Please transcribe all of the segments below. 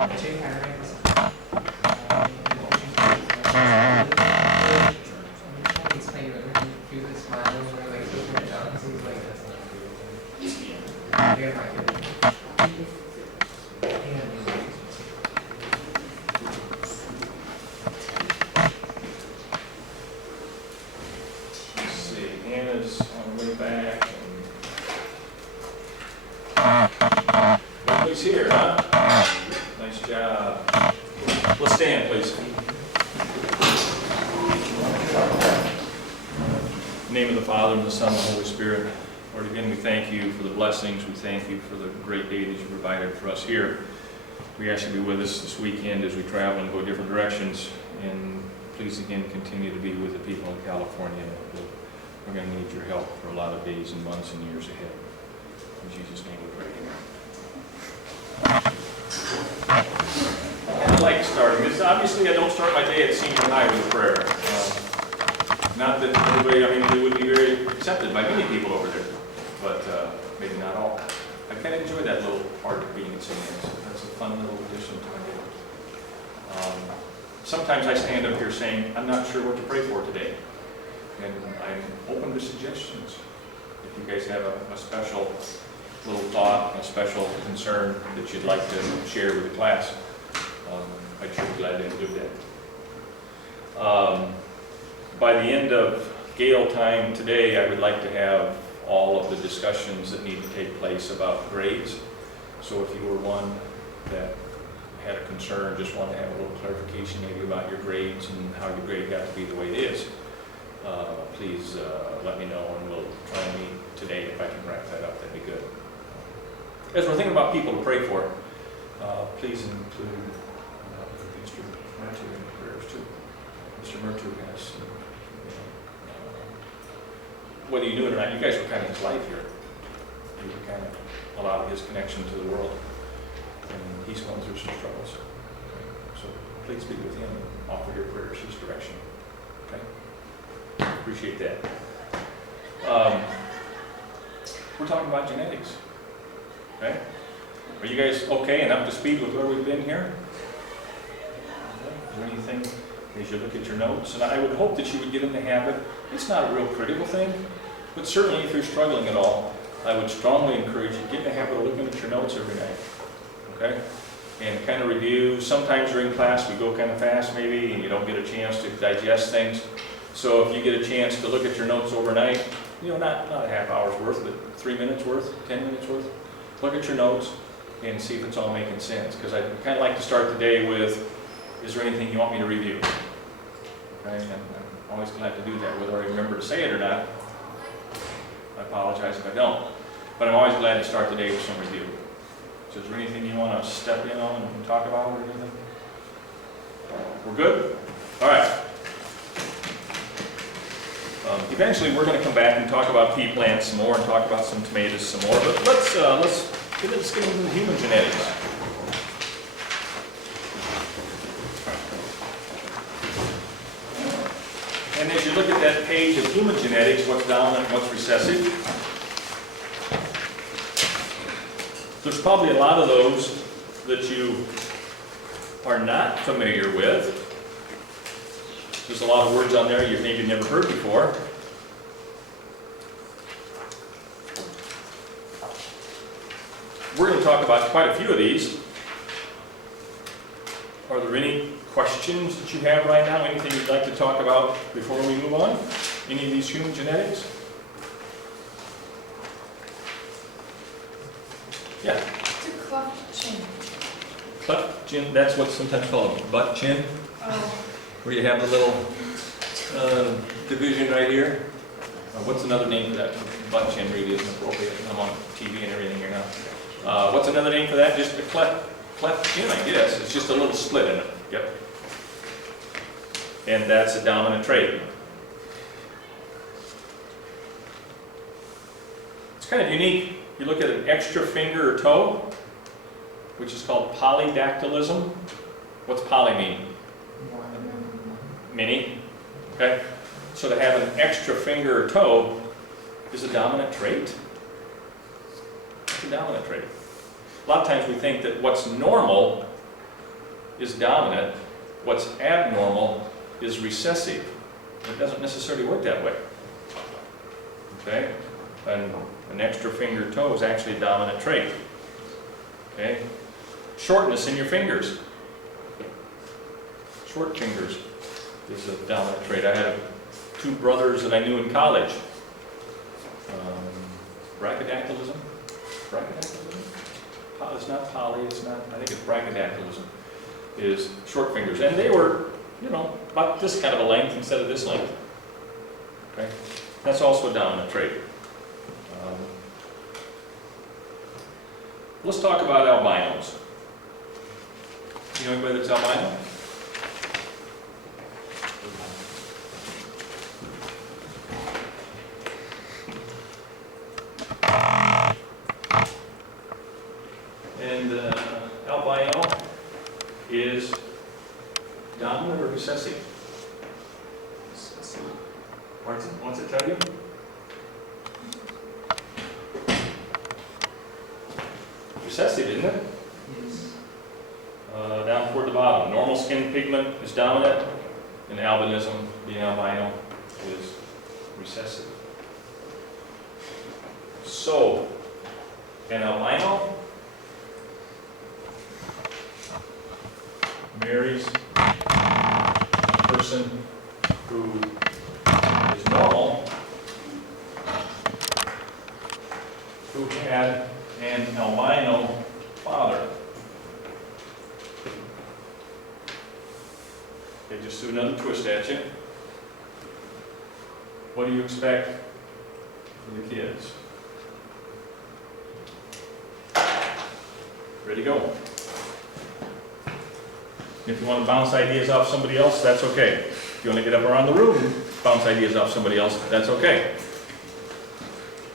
We thank you for the great day that you provided for us here. We ask you to be with us this weekend as we travel and go different directions. And please again continue to be with the people in California. We're going to need your help for a lot of days and months and years ahead. In Jesus' name we pray. I like starting this. Obviously I don't start my day at senior high with prayer. Not that anybody, it would be very accepted by many people over there. But maybe not all. I kind of enjoy that little part of being at seniors. That's a fun little addition to my day. Sometimes I stand up here saying, I'm not sure what to pray for today. And I'm open to suggestions. If you guys have a special little thought, a special concern that you'd like to share with the class, I'd sure be glad to do that. By the end of Gale time today, I would like to have all of the discussions that need to take place about grades. So if you were one that had a concern, just wanted to have a little clarification maybe about your grades and how your grade got to be the way it is, please let me know and we'll try and meet today if I can wrap that up. That'd be good. As we're thinking about people to pray for, please include Mr. Mertu in your prayers too. Mr. Mertu has whether you knew it or not, you guys were kind of his life here. You were kind of a lot of his connection to the world. And he's going through some struggles. So please be with him and offer your prayers his direction. Okay? Appreciate that. We're talking about genetics. Okay? Are you guys okay and up to speed with where we've been here? Is there anything as you look at your notes? And I would hope that you would get in the habit. It's not a real critical thing, but certainly if you're struggling at all, I would strongly encourage you to get in the habit of looking at your notes every night. Okay? And kind of review. Sometimes during class we go kind of fast maybe and you don't get a chance to digest things. So if you get a chance to look at your notes overnight, not a half hour's worth, but 3 minutes worth, 10 minutes worth, look at your notes and see if it's all making sense. Because I kind of like to start the day with, is there anything you want me to review? Okay? And I'm always glad to do that, whether I remember to say it or not. I apologize if I don't. But I'm always glad to start the day with some review. So is there anything you want to step in on and talk about or anything? We're good? All right. Eventually we're going to come back and talk about pea plants some more and talk about some tomatoes some more. But let's get into the human genetics. And as you look at that page of human genetics, what's dominant, what's recessive, there's probably a lot of those that you are not familiar with. There's a lot of words on there you've maybe never heard before. We're going to talk about quite a few of these. Are there any questions that you have right now? Anything you'd like to talk about before we move on? Any of these human genetics? Yeah? It's a cleft chin. Cleft chin, that's what's sometimes called butt chin. Oh. Where you have the little division right here. What's another name for that? Butt chin really isn't appropriate. I'm on TV and everything here now. What's another name for that? Just a cleft chin, I guess. It's just a little split in it. Yep. And that's a dominant trait. It's kind of unique. You look at an extra finger or toe, which is called polydactylism. What's poly mean? Many. Okay? So to have an extra finger or toe is a dominant trait. It's a dominant trait. A lot of times we think that what's normal is dominant. What's abnormal is recessive. It doesn't necessarily work that way. Okay? And an extra finger toe is actually a dominant trait. Okay? Shortness in your fingers. Short fingers is a dominant trait. I had two brothers that I knew in college. Brachydactylism? Brachydactylism? It's not poly, it's not, I think it's brachydactylism, is short fingers. And they were, you know, about this kind of a length instead of this length. Okay? That's also a dominant trait. Let's talk about albinos. You know anybody that's albino? And albino is dominant or recessive? What's it tell you? Recessive, isn't it? Yes. Down toward the bottom. Normal skin pigment is dominant, and albinism, being albino, is recessive. So, an albino marries a person who is normal, who had an albino father. Okay, just do another twist at you. What do you expect for the kids? Ready, go. If you want to bounce ideas off somebody else, that's okay. If you want to get up around the room, bounce ideas off somebody else, that's okay.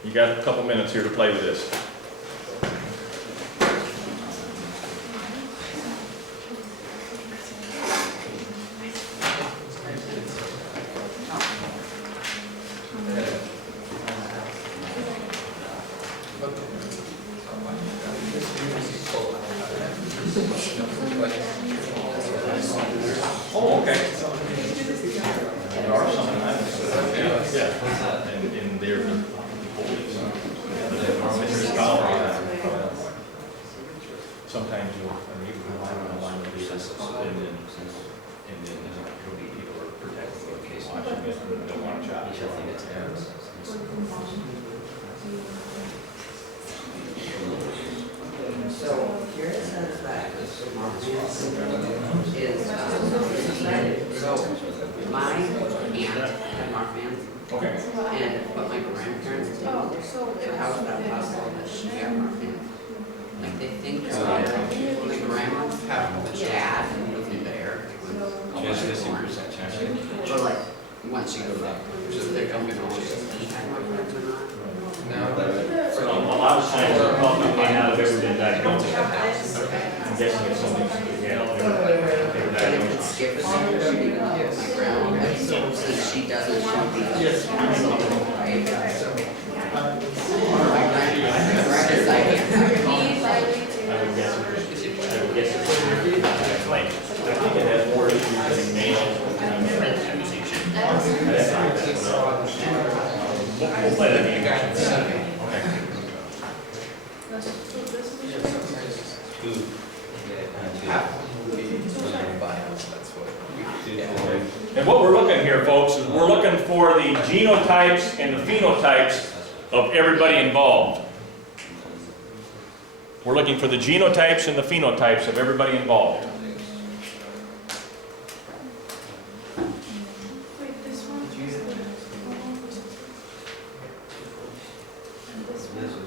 You got a couple minutes here to play with this. Oh, okay. There are some in there. Sometimes you'll align with these, and then people are protecting in case watching it and don't want to chop each other. So here it says that Marfan syndrome is, so my aunt had Marfan, Okay. but my grandparents didn't. So how is that possible that she got Marfan? Like they think the grandma, the dad wasn't there when she was born. But like, once you go up, so they don't know if he had Marfan or not. So a lot of times, the problem may not have ever been diagnosed. I'm guessing it's something, yeah, they were But if diagnosed. it's skip a year, she didn't know my grandma, since she doesn't, she'll be absolutely right. My grandma is like, I would guess it's like, I think it has more issues in males and females. We'll play that game. Okay. And what we're looking here, folks, is we're looking for the genotypes and the phenotypes of everybody involved. We're looking for the genotypes and the phenotypes of everybody involved. Wait, this one? And this one?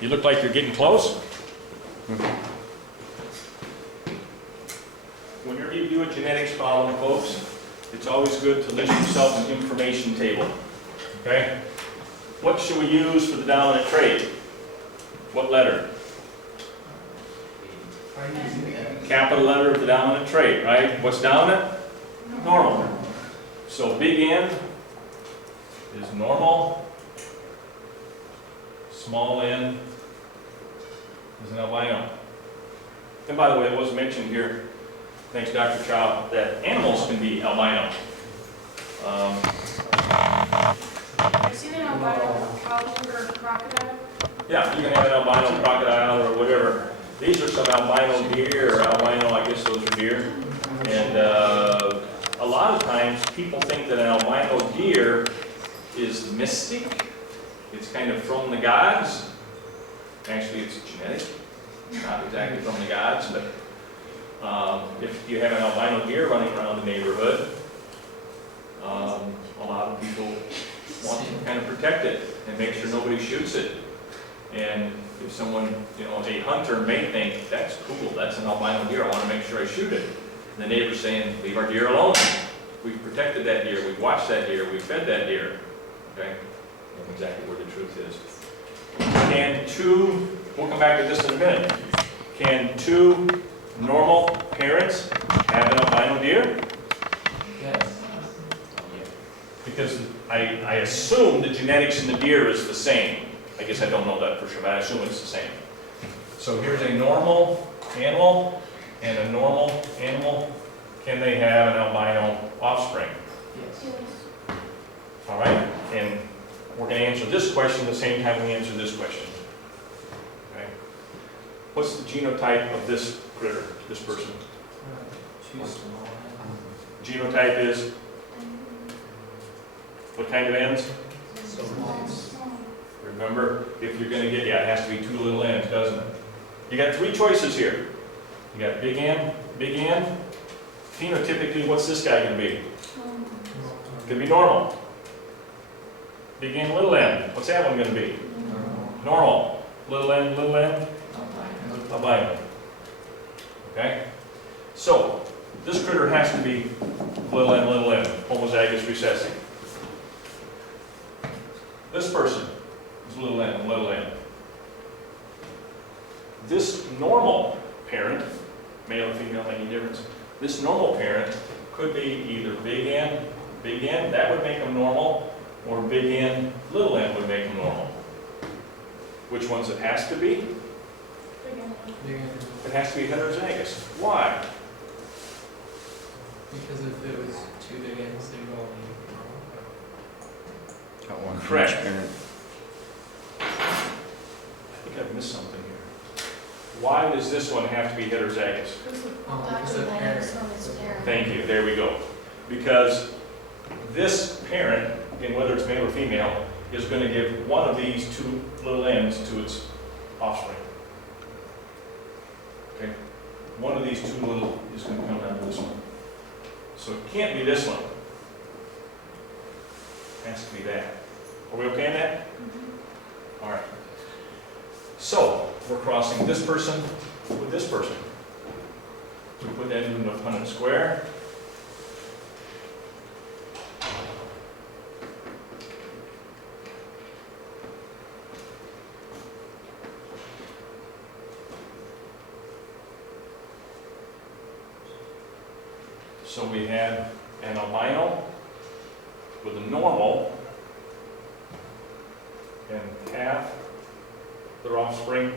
You look like you're getting close. Whenever you do do a genetics problem, folks, it's always good to list yourself an information table. Okay? What should we use for the dominant trait? What letter? Capital letter of the dominant trait, right? What's dominant? Normal. So big N is normal. Small n is an albino. And by the way, it was mentioned here, thanks Dr. Chow, that animals can be albino. I've seen an albino cow or crocodile. Yeah, you can have an albino crocodile or whatever. These are some albino deer, or albino, I guess those are deer. And a lot of times people think that an albino deer is mystic. It's kind of from the gods. Actually, it's genetic. Not exactly from the gods, but if you have an albino deer running around the neighborhood, a lot of people want to kind of protect it and make sure nobody shoots it. And if someone, a hunter may think, that's cool, that's an albino deer, I want to make sure I shoot it. And the neighbor's saying, leave our deer alone. We've protected that deer, we've watched that deer, we've fed that deer. Okay? That's exactly where the truth is. Can two, we'll come back to this in a minute. Can two normal parents have an albino deer? Yes. Because I assume the genetics in the deer is the same. I guess I don't know that for sure, but I assume it's the same. So here's a normal animal and a normal animal. Can they have an albino offspring? Yes. All right? And we're going to answer this question the same time we answer this question. Okay? What's the genotype of this critter, this person? Too small. Genotype is what kind of ends? So nice. Remember, if you're going to get, it has to be two little ends, doesn't it? You got three choices here. You got big N, big N. Phenotypically, what's this guy going to be? Could be normal. Big N, little n. What's that one going to be? Normal. Little n, albino. Okay? So, this critter has to be little n, homozygous recessive. This person is little n. This normal parent, male or female, any difference? This normal parent could be either big N, that would make them normal, or big N, little n would make them normal. Which ones it has to be? It has to be heterozygous. Why? Because if it was two big ends, they would all be Got one for Correct. each parent. I think I've missed something here. Why does this one have to be heterozygous? because the parent. Thank you, there we go. Because this parent, again, whether it's male or female, is going to give one of these two little ends to its offspring. Okay? One of these two little is going to come down to this one. So it can't be this one. It has to be that. Are we okay on that? All right. So we're crossing this person with this person. We put that into a Punnett square. So we have an albino with a normal, and half their offspring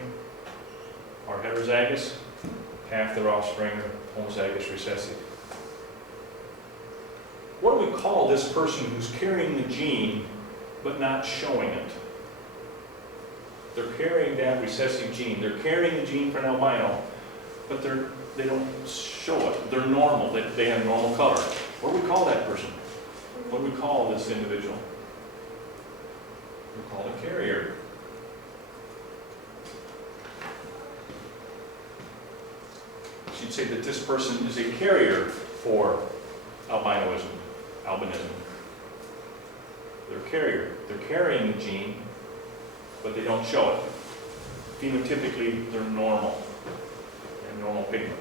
are heterozygous, half their offspring are homozygous recessive. What do we call this person who's carrying the gene but not showing it? They're carrying that recessive gene. They're carrying the gene for an albino, but they don't show it. They're normal. They have normal color. What do we call that person? What do we call this individual? We call a carrier. She'd say that this person is a carrier for albinism. They're a carrier. They're carrying the gene, but they don't show it. Phenotypically, they're normal. They have normal pigment.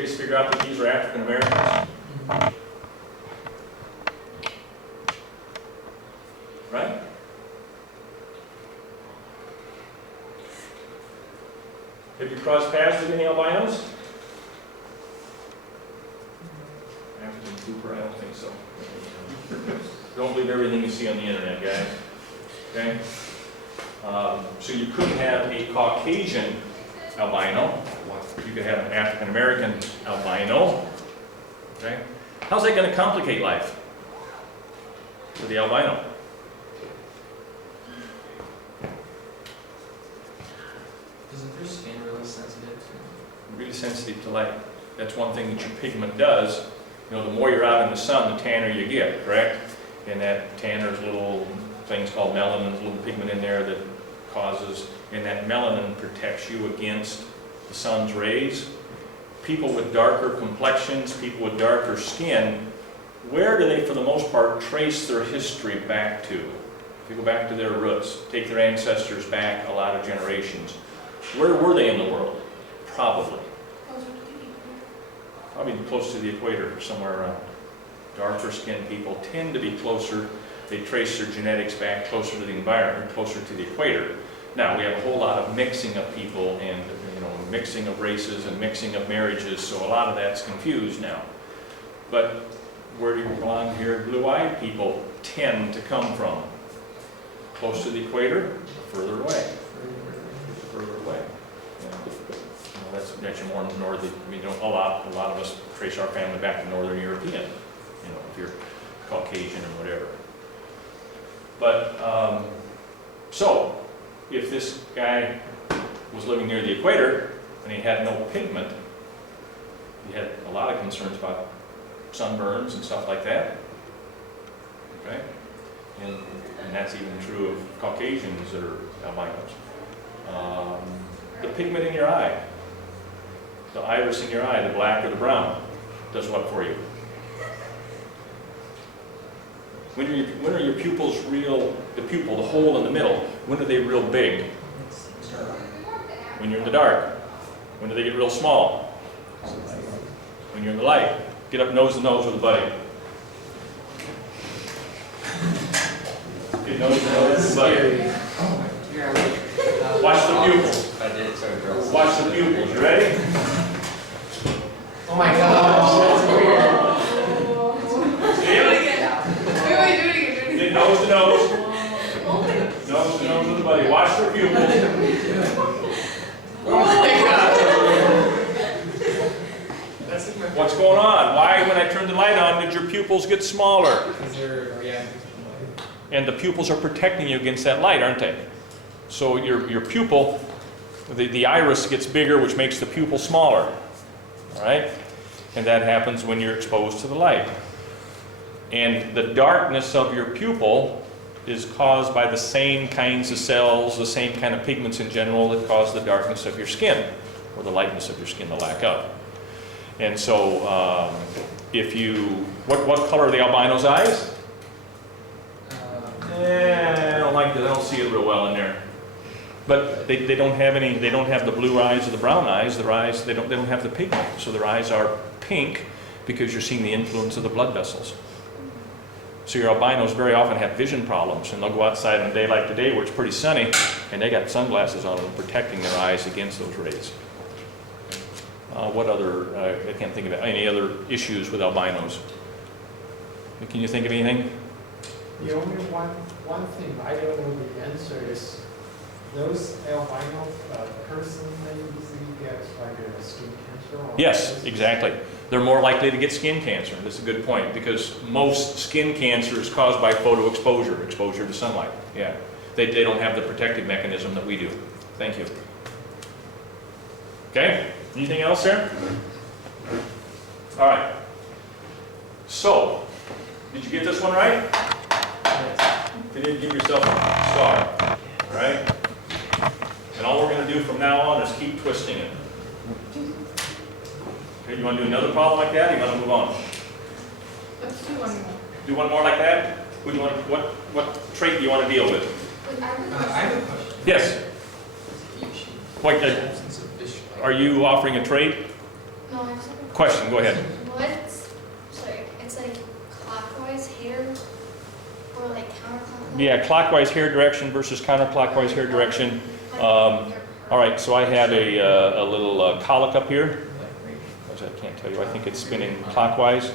you guys figure out that these are African Americans? Right? Have you crossed paths with any albinos? African Cooper, I don't think so. Don't believe everything you see on the internet, guys. Okay? So you could have a Caucasian albino. You could have an African American albino. Okay? How's that going to complicate life for the albino? Isn't their skin really sensitive to? Really sensitive to light. That's one thing that your pigment does. You know, the more you're out in the sun, the tanner you get, correct? And that tanner's little things called melanin, little pigment in there that causes, and that melanin protects you against the sun's rays. People with darker complexions, people with darker skin, where do they, for the most part, trace their history back to? If you go back to their roots, take their ancestors back a lot of generations, where were they in the world? Probably. Probably close to the equator, somewhere around. Darker skinned people tend to be closer, they trace their genetics back closer to the environment, closer to the equator. Now, we have a whole lot of mixing of people and, you know, mixing of races and mixing of marriages, so a lot of that's confused now. But where do you belong here? Blue-eyed people tend to come from close to the equator, further away. Further away. Yeah. That's your more northern. I mean, a lot of us trace our family back to Northern European. You know, if you're Caucasian or whatever. But so, if this guy was living near the equator and he had no pigment, he had a lot of concerns about sunburns and stuff like that. Okay, and that's even true of Caucasians that are albinos. The pigment in your eye, the iris in your eye, the black or the brown, does what for you? When are your pupils real, the pupil, the hole in the middle, when are they real big? When you're in the dark. When do they get real small? When you're in the light. Get up nose to nose with a buddy. Get nose to nose with a buddy. Watch the pupils. Watch the pupils. You ready? Oh my gosh, that's weird. Get nose to nose. Nose to nose with a buddy. Watch their pupils. Oh my god. What's going on? Why, when I turn the light on, did your pupils get smaller? Because they're reacting to the light. And the pupils are protecting you against that light, aren't they? So your pupil, the iris gets bigger, which makes the pupil smaller. All right? And that happens when you're exposed to the light. And the darkness of your pupil is caused by the same kinds of cells, the same kind of pigments in general that cause the darkness of your skin, or the lightness of your skin, the lack of. And so, if you, what color are the albino's eyes? I don't like that. I don't see it real well in there. But they don't have any. They don't have the blue eyes or the brown eyes. Their eyes, they don't have the pigment. So their eyes are pink because you're seeing the influence of the blood vessels. So your albinos very often have vision problems, and they'll go outside on a day like today where it's pretty sunny, and they got sunglasses on them protecting their eyes against those rays. What other? I can't think of any other issues with albinos. Can you think of anything? The only one thing I don't know the answer is those albino person they usually get like a skin cancer. Or Yes, exactly. They're more likely to get skin cancer. That's a good point because most skin cancer is caused by photoexposure, exposure to sunlight. Yeah, they don't have the protective mechanism that we do. Thank you. Okay. Anything else there? All right. So, did you get this one right? If you didn't, give yourself a star. All right? And all we're going to do from now on is keep twisting it. Okay, you want to do another problem like that, or you want to move on? Let's do one more. Do one more like that? What do you want? What trait do you want to deal with? I I have a question. Yes. Fish. What, Absence of fish light. are you offering a trait? No, I just have a Question, go ahead. What's, sorry, it's like clockwise hair or like counterclockwise? Yeah, clockwise hair direction versus counterclockwise hair direction. All right, so I had a little colic up here. I can't tell you, I think it's spinning clockwise.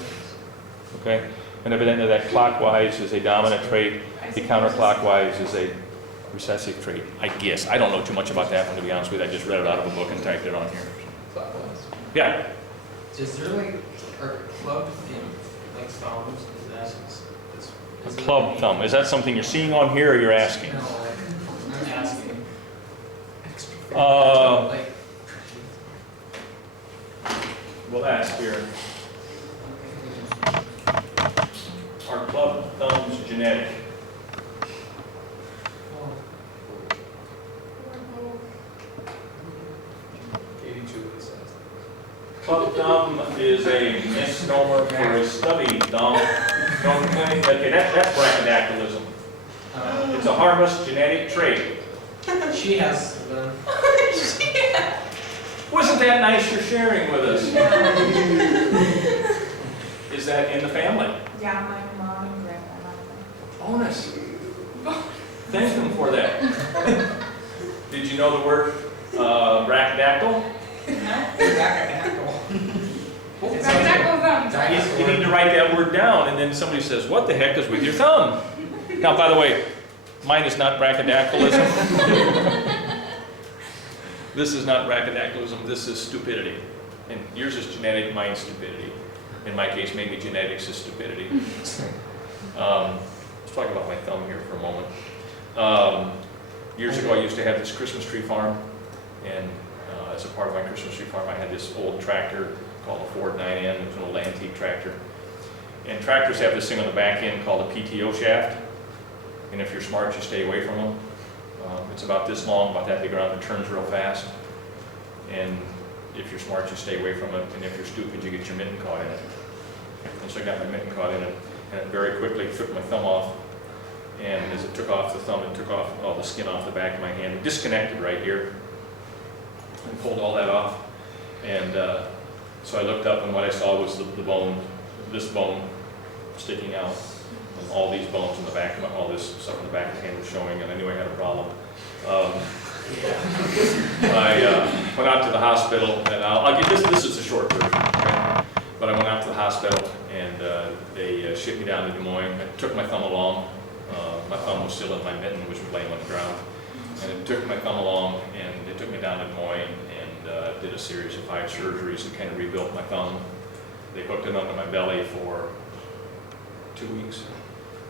Okay, and evidently that clockwise is a dominant trait, the counterclockwise is a recessive trait, I guess. I don't know too much about that one, to be honest with you. I just read it out of a book and typed it on here. Clockwise. Yeah, Is there like, are club like thumbs, is that? a club thumb. Is that something you're seeing on here or you're asking? No, I'm asking. Like, We'll ask here. Are club thumbs genetic? Katie Julie says. Club thumb is a misnomer for a stubby thumb. Okay, that's brachydactylism. It's a harmless genetic trait. She has them. Wasn't that nice you're sharing with us? Is that in the family? Yeah, my mom and grandma. Bonus. Thank them for that. Did you know the word brachydactyl? You need to write that word down, and then somebody says, "What the heck is with your thumb?" Now, by the way, mine is not brachydactylism. This is not brachydactylism, this is stupidity. And yours is genetic, mine's stupidity. In my case, maybe genetics is stupidity. Let's talk about my thumb here for a moment. Years ago, I used to have this Christmas tree farm, and as a part of my Christmas tree farm, I had this old tractor called a Ford 9N. It was an old antique tractor. And tractors have this thing on the back end called a PTO shaft. And if you're smart, you stay away from them. It's about this long, about that big around, it turns real fast. And if you're smart, you stay away from it. And if you're stupid, you get your mitten caught in it. And so I got my mitten caught in it, and it very quickly took my thumb off. And as it took off the thumb, it took off all the skin off the back of my hand. It disconnected right here. And pulled all that off. And so I looked up, and what I saw was the bone, this bone sticking out. And all these bones in the back, all this stuff in the back of the hand was showing, and I knew I had a problem. I went out to the hospital, and I'll get this is a short version, okay? But I went out to the hospital, and they shipped me down to Des Moines. I took my thumb along. My thumb was still in my mitten, which was laying on the ground. And it took my thumb along, and they took me down to Des Moines, and did a series of 5 surgeries that kind of rebuilt my thumb. They hooked it under my belly for 2 weeks.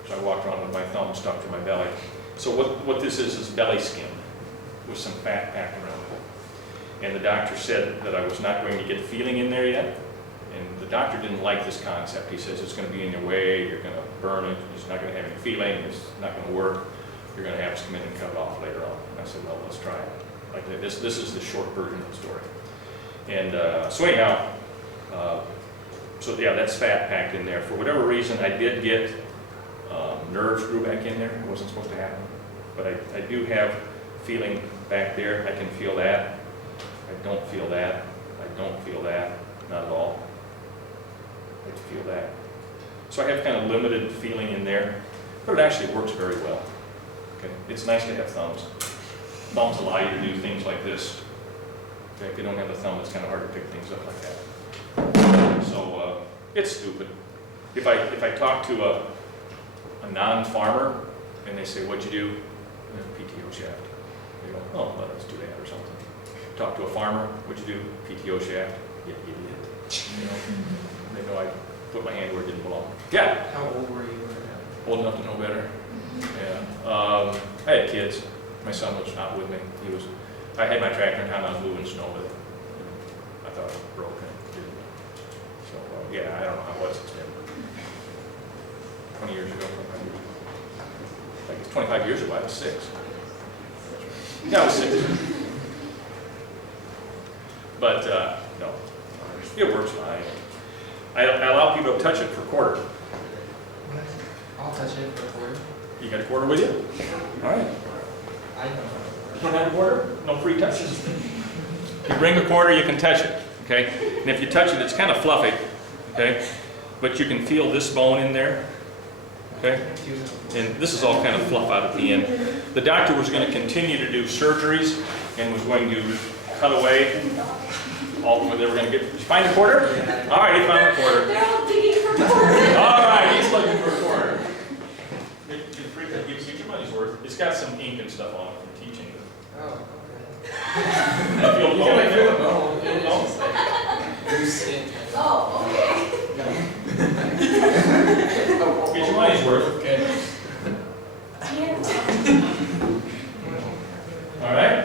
So I walked around with my thumb stuck to my belly. So what this is belly skin with some fat packed around it. And the doctor said that I was not going to get feeling in there yet. And the doctor didn't like this concept. He says it's going to be in your way, you're going to burn it, it's not going to have any feeling, it's not going to work. You're going to have to come in and cut it off later on. And I said, well, let's try it. Like this is the short version of the story. And so anyhow, so yeah, that's fat packed in there. For whatever reason, I did get nerves grew back in there. It wasn't supposed to happen. But I do have feeling back there. I can feel that. I don't feel that. I don't feel that. Not at all. I feel that. So I have kind of limited feeling in there, but it actually works very well. Okay, it's nice to have thumbs. Thumbs allow you to do things like this. Okay, if you don't have a thumb, it's kind of hard to pick things up like that. So it's stupid. If I talk to a non-farmer and they say, "What'd you do?" PTO shaft. They go, "Oh, well, let's do that," or something. Talk to a farmer, "What'd you do?" PTO shaft. Yeah, idiot. You know, they know I put my hand where it didn't belong. Yeah. How old were you when it happened? Old enough to know better. Yeah. I had kids. My son was not with me. I had my tractor in town, I was moving snow with it. I thought it was broken. It didn't. So, yeah, I don't know how it was. It's been 20 years ago, 25 years ago. Like it's 25 years ago, I was 6. Yeah, I was 6. But, no, it works fine. I allow people to touch it for a quarter. I'll touch it for a quarter. You got a quarter with you? All right. I know. You don't have a quarter? No free touches. You bring a quarter, you can touch it. okay? And if you touch it, it's kind of fluffy, okay? But you can feel this bone in there, okay? And this is all kind of fluff out at the end. The doctor was going to continue to do surgeries and was going to cut away all the way they were going to get. Did you find a quarter? All right, he found a quarter. They're all digging for quarters. All right, he's looking for a quarter. Get your money's worth. It's got some ink and stuff on it from teaching. Oh, okay. You feel the bone in there? bone. It is just like loose skin. Oh, okay. Get your money's worth. Okay. All right?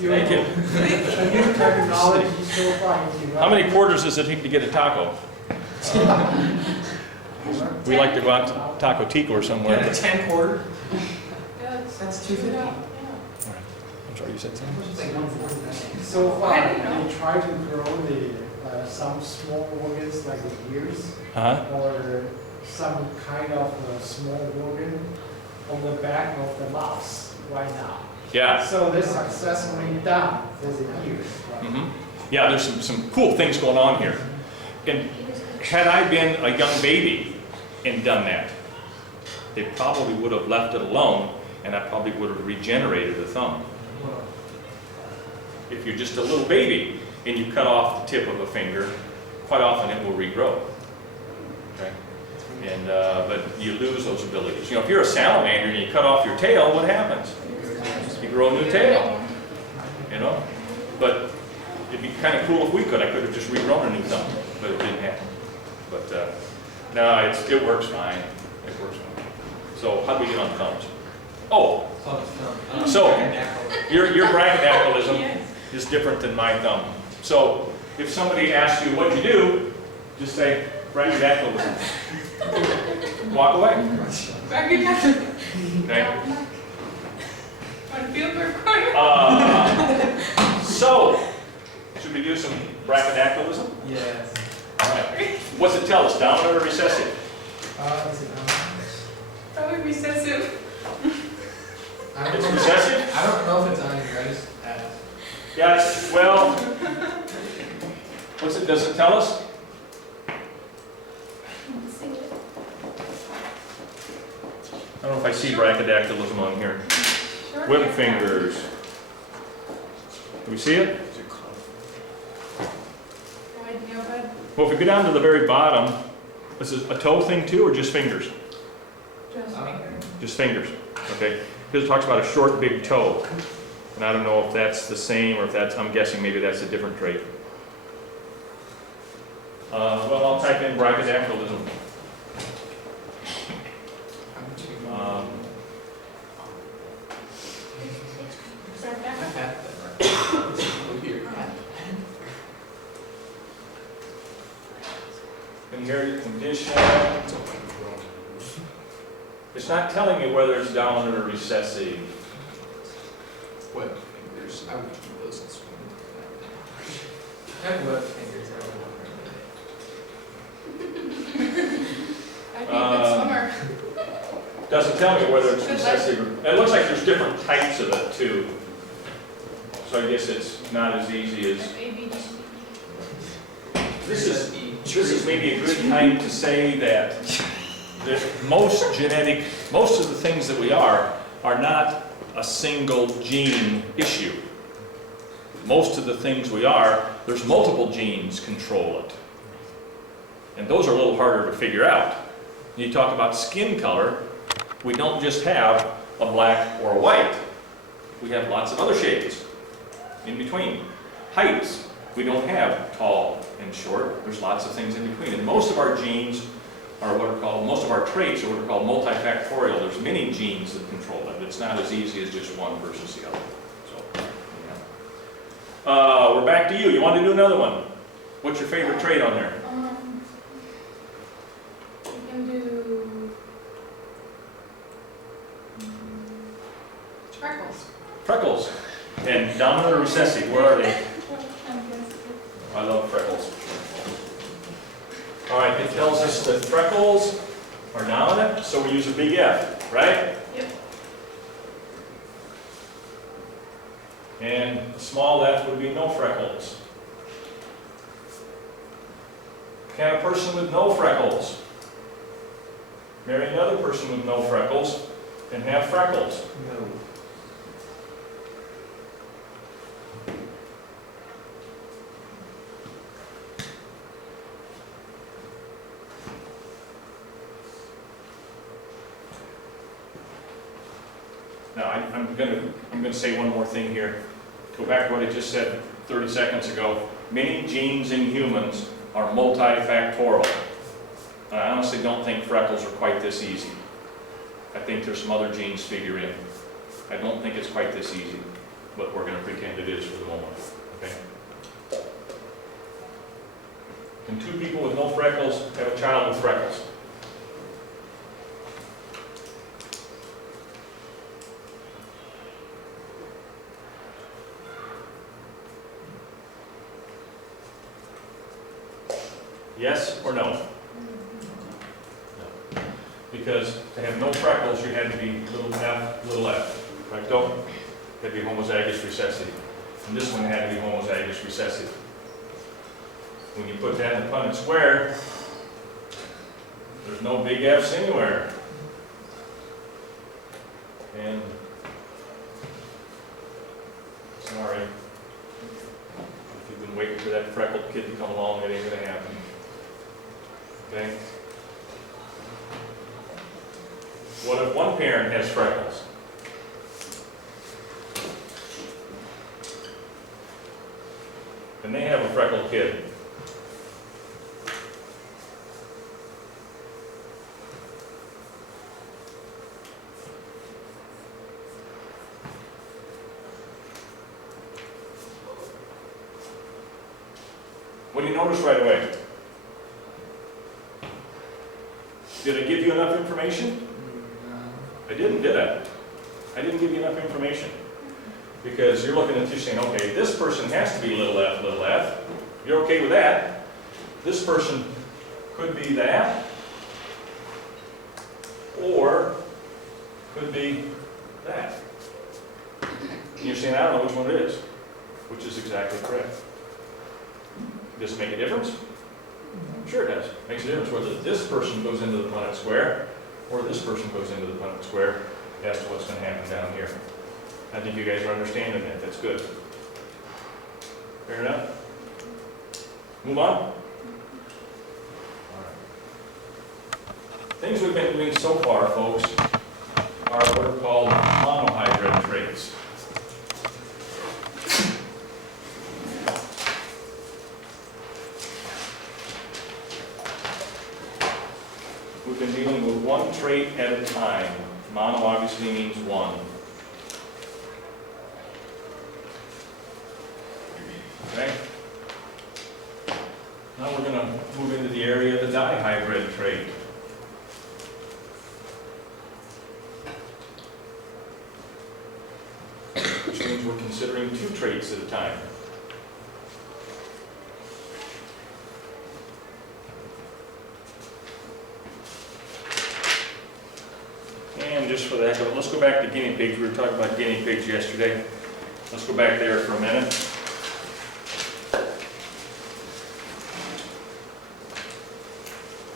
Thank you. A new technology so far. How many quarters does it take to get a taco? We like to go out to Taco Tico or somewhere. Yeah, 10 quarter. That's $2.50. I'm sorry, you said something? It's like 140. So far, I don't know. they try to grow some small organs like the ears Uh-huh. or some kind of small organ on the back of the mouse right now. Yeah. So they're successfully done for the ears. Right? Mm-hmm. Yeah, there's some cool things going on here. And had I been a young baby and done that, they probably would have left it alone, and I probably would have regenerated the thumb. If you're just a little baby and you cut off the tip of a finger, quite often it will regrow. Okay? And but you lose those abilities. You know, if you're a salamander and you cut off your tail, what happens? You grow a new tail. You know? But it'd be kind of cool if we could. I could have just regrown a new thumb, but it didn't happen. But no, it works fine. It works fine. So how do we get on thumbs? Oh, so your brachydactylism is different than my thumb. So if somebody asks you what you do, just say brachydactylism. Walk away. Okay. So should we do some brachydactylism? Yes. All right. What's it tell us? Dominant or recessive? Probably recessive. It's recessive? I don't know if it's on your guys' app. Yes. Well, does it tell us? I don't know if I see brachydactylism on here. Whip fingers. Do we see it? Well, if we go down to the very bottom, is it a toe thing too, or just fingers? Just fingers, okay. Because it talks about a short, big toe. And I don't know if that's the same, or if that's, I'm guessing maybe that's a different trait. Well, I'll type in brachydactylism. Inherited condition. It's not telling you whether it's dominant or recessive. What fingers? I would keep those in swing. I have what fingers? I think that's swimmer. Doesn't tell me whether it's recessive or, it looks like there's different types of it too. So I guess it's not as easy as, this is maybe a good time to say that most of the things that we are not a single gene issue. Most of the things we are, there's multiple genes control it. And those are a little harder to figure out. You talk about skin color, we don't just have a black or a white. We have lots of other shades in between. Heights, we don't have tall and short. There's lots of things in between. And most of our genes are what are called, most of our traits are what are called multifactorial. There's many genes that control it. It's not as easy as just one versus the other. So, yeah. We're back to you. You want to do another one? What's your favorite trait on there? We can do freckles. Freckles. And dominant or recessive, where are they? I love freckles. All right, it tells us that freckles are dominant, so we use a big F, right? Yep. And a small f would be no freckles. Can a person with no freckles marry another person with no freckles and have freckles? No. Now, I'm gonna say one more thing here. Go back to what I just said 30 seconds ago. Many genes in humans are multifactorial. I honestly don't think freckles are quite this easy. I think there's some other genes figure in. I don't think it's quite this easy, but we're gonna pretend it is for the moment, okay? Can two people with no freckles have a child with freckles? Yes or no? No. Because to have no freckles, you had to be little f, right? Don't. Had to be homozygous recessive. And this one had to be homozygous recessive. When you put that in the Punnett square, there's no big F's anywhere. And sorry, if you've been waiting for that freckled kid to come along, it ain't gonna happen. Okay? What if one parent has freckles? And they have a freckled kid. What do you notice right away? Did I give you enough information? I didn't, did I? I didn't give you enough information. Because you're looking at this saying, okay, this person has to be little f. You're okay with that. This person could be that. Or could be that. And you're saying, I don't know which one it is. Which is exactly correct. Does it make a difference? Sure it does. Makes a difference whether this person goes into the Punnett square or this person goes into the Punnett square as to what's going to happen down here. I think you guys are understanding that. That's good. Fair enough? Move on? All right. Things we've been doing so far, folks, are what are called monohybrid traits. We've been dealing with one trait at a time. Mono obviously means one. Okay? Now we're going to move into the area of the dihybrid trait. Which means we're considering two traits at a time. And just for the heck of it, let's go back to guinea pigs. We were talking about guinea pigs yesterday. Let's go back there for a minute.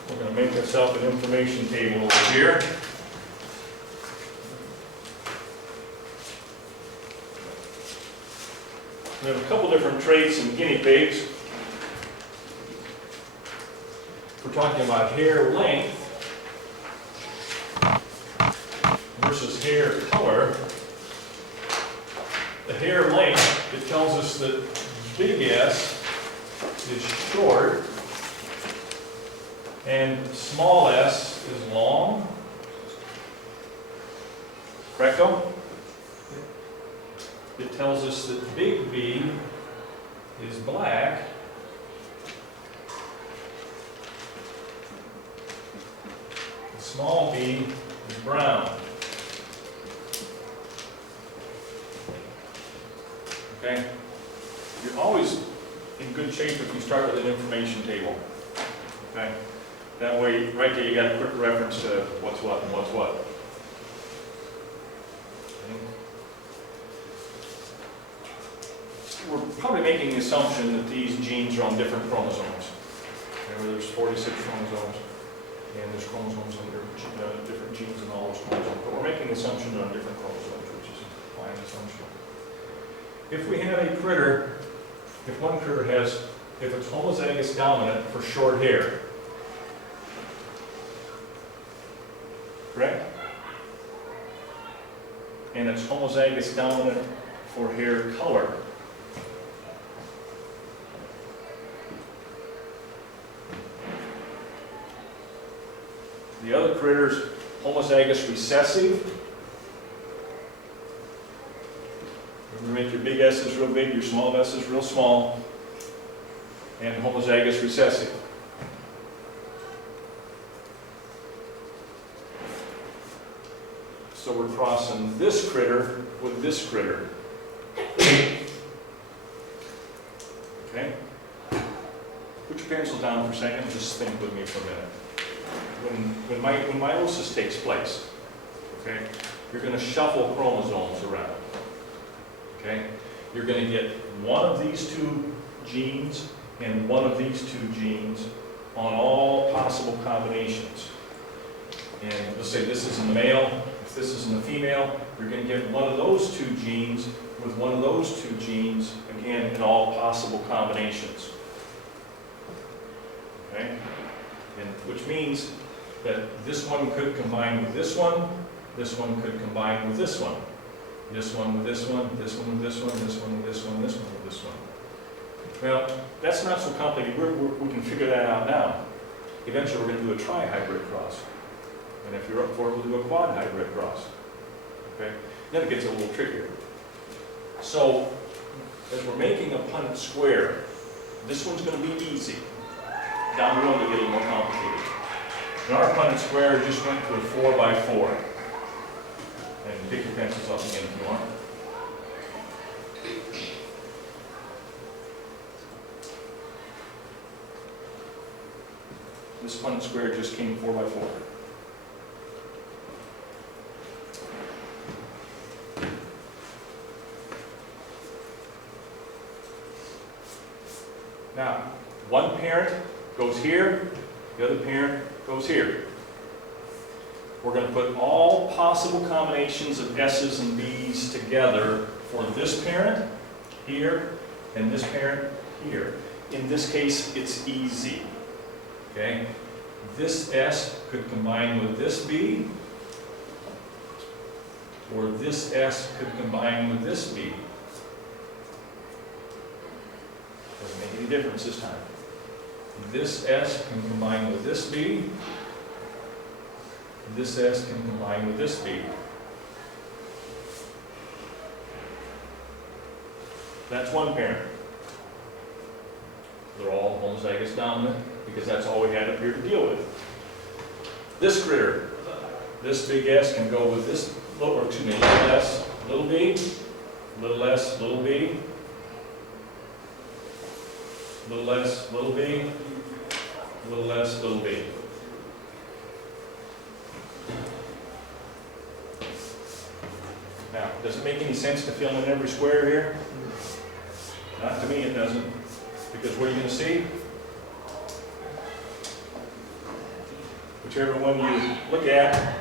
We're going to make ourselves an information table over here. We have a couple different traits in guinea pigs. We're talking about hair length versus hair color. The hair length, it tells us that big S is short and small s is long. Correcto? It tells us that big B is black and small b is brown. Okay? You're always in good shape if you start with an information table. Okay? That way, right there, you got a quick reference to what's what and what's what. Okay. We're probably making the assumption that these genes are on different chromosomes. Remember, there's 46 chromosomes, and there's chromosomes under different genes in all those chromosomes. But we're making assumptions on different chromosomes, which is a fine assumption. If we have a critter, if one critter has, if it's homozygous dominant for short hair, correct? And it's homozygous dominant for hair color, the other critter's homozygous recessive. Remember, make your big S's real big, your small S's real small, and homozygous recessive. So we're crossing this critter with this critter. Okay? Put your pencil down for a second, just think with me for a minute. When meiosis takes place, okay, you're going to shuffle chromosomes around. Okay? You're going to get one of these two genes and one of these two genes on all possible combinations. And let's say this is in the male, if this is in the female, you're going to get one of those two genes with one of those two genes, again, in all possible combinations. Okay? And which means that this one could combine with this one could combine with this one. This one with this one, this one with this one, this one with this one, this one with this one. Well, that's not so complicated. We can figure that out now. Eventually we're going to do a tri-hybrid cross. And if you're up for it, we'll do a quad hybrid cross. Okay? Then it gets a little trickier. So, as we're making a Punnett square, this one's going to be easy. Down the road it'll get a little more complicated. And our Punnett square just went to a 4x4. And pick your pencils up again if you want. This Punnett square just came 4x4. Now, one parent goes here, the other parent goes here. We're going to put all possible combinations of S's and B's together for this parent here and this parent here. In this case, it's easy. Okay? This S could combine with this B, or this S could combine with this B. Doesn't make any difference this time. This S can combine with this B. This S can combine with this B. That's one parent. They're all homozygous dominant because that's all we had up here to deal with. This critter, this big S can go with this little, or excuse me, little S, little b, little s, little b, little s, little b, little s, little b. Now, does it make any sense to fill in every square here? Not to me, it doesn't. Because what are you going to see? Whichever one you look at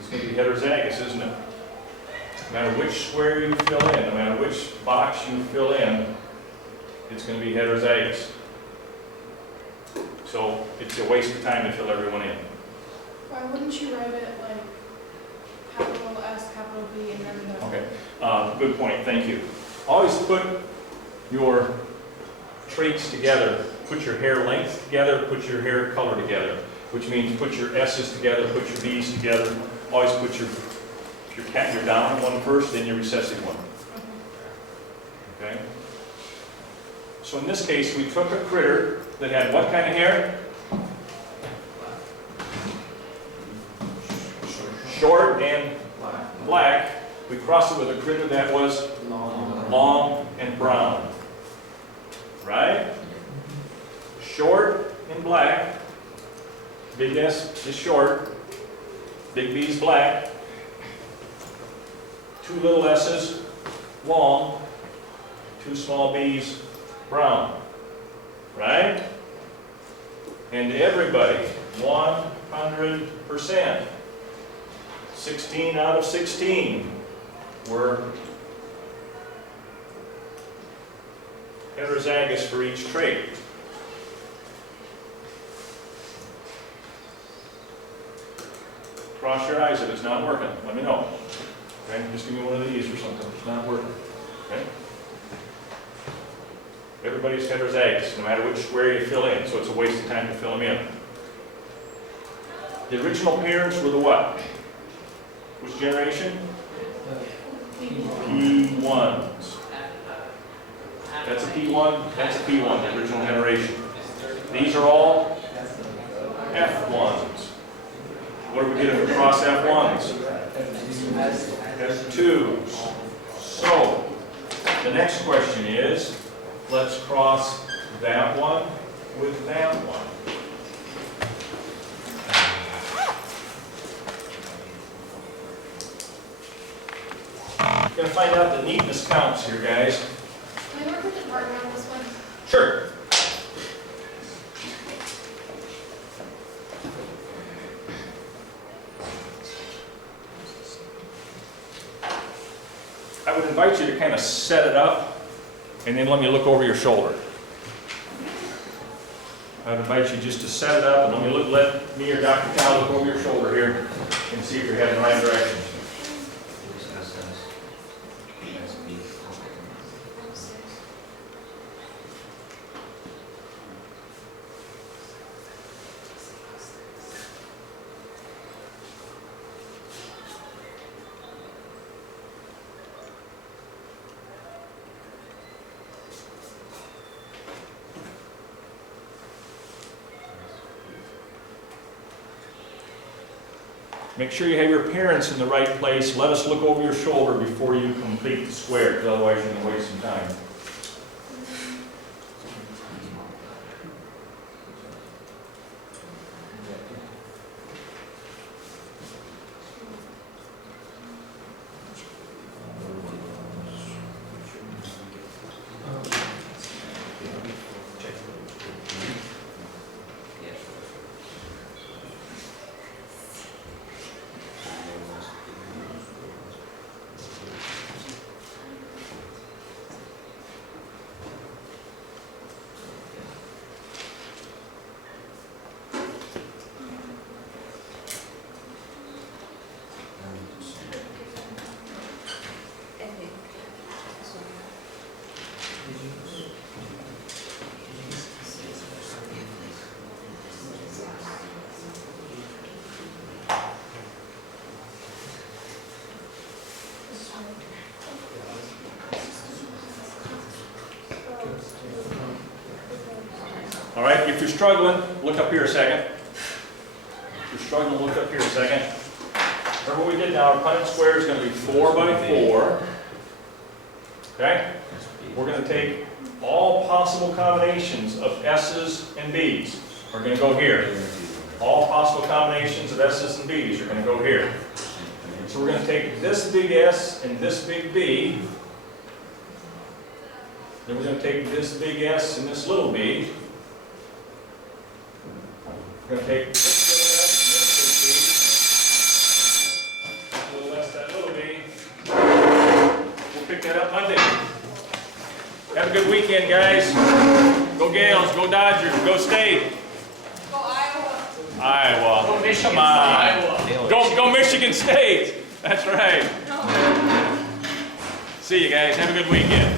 is going to be heterozygous, isn't it? No matter which square you fill in, no matter which box you fill in, it's going to be heterozygous. So it's a waste of time to fill everyone in. Why wouldn't you write it like capital S, capital B, and then the... Okay, good point, thank you. Always put your traits together, put your hair length together, put your hair color together, which means put your S's together, put your B's together. Always put your dominant one first, then your recessive one. Okay? So in this case, we took a critter that had what kind of hair? Short and black. We crossed it with a critter that was long and brown. Right? Short and black. Big S is short. Big B is black. Two little S's, long. Two small B's, brown. Right? And everybody, 100%. 16 out of 16 were heterozygous for each trait. Cross your eyes if it's not working. Let me know. Okay? Just give me one of these or something if it's not working. Okay? Everybody's heterozygous, no matter which square you fill in, so it's a waste of time to fill them in. The original parents were the what? Which generation? P1s. That's a P1, that's a P1, the original generation. These are all F1s. What are we getting across F1s? F2s. So, the next question is, let's cross that one with that one. Going to find out the neatness counts here, guys. Can we work with the partner on this one? Sure. I would invite you to kind of set it up and then let me look over your shoulder. I would invite you just to set it up and let me or Dr. Cal look over your shoulder here and see if you're heading in the right direction. Make sure you have your parents in the right place. Let us look over your shoulder before you complete the square, because otherwise you're going to waste some time. All right, if you're struggling, look up here a second. If you're struggling, look up here a second. Remember what we did now, our Punnett square is going to be 4 by 4. Okay? We're going to take all possible combinations of S's and B's. We're going to go here. All possible combinations of S's and B's are going to go here. So we're going to take this big S and this big B. Then we're going to take this big S and this little b. We're going to take this little s and this little b. A little less that little b. We'll pick that up Monday. Have a good weekend, guys. Go Gales, go Dodgers, go State. Go Iowa. Iowa. Go Michigan Come on. Iowa. Go Michigan State. That's right. See you guys. Have a good weekend.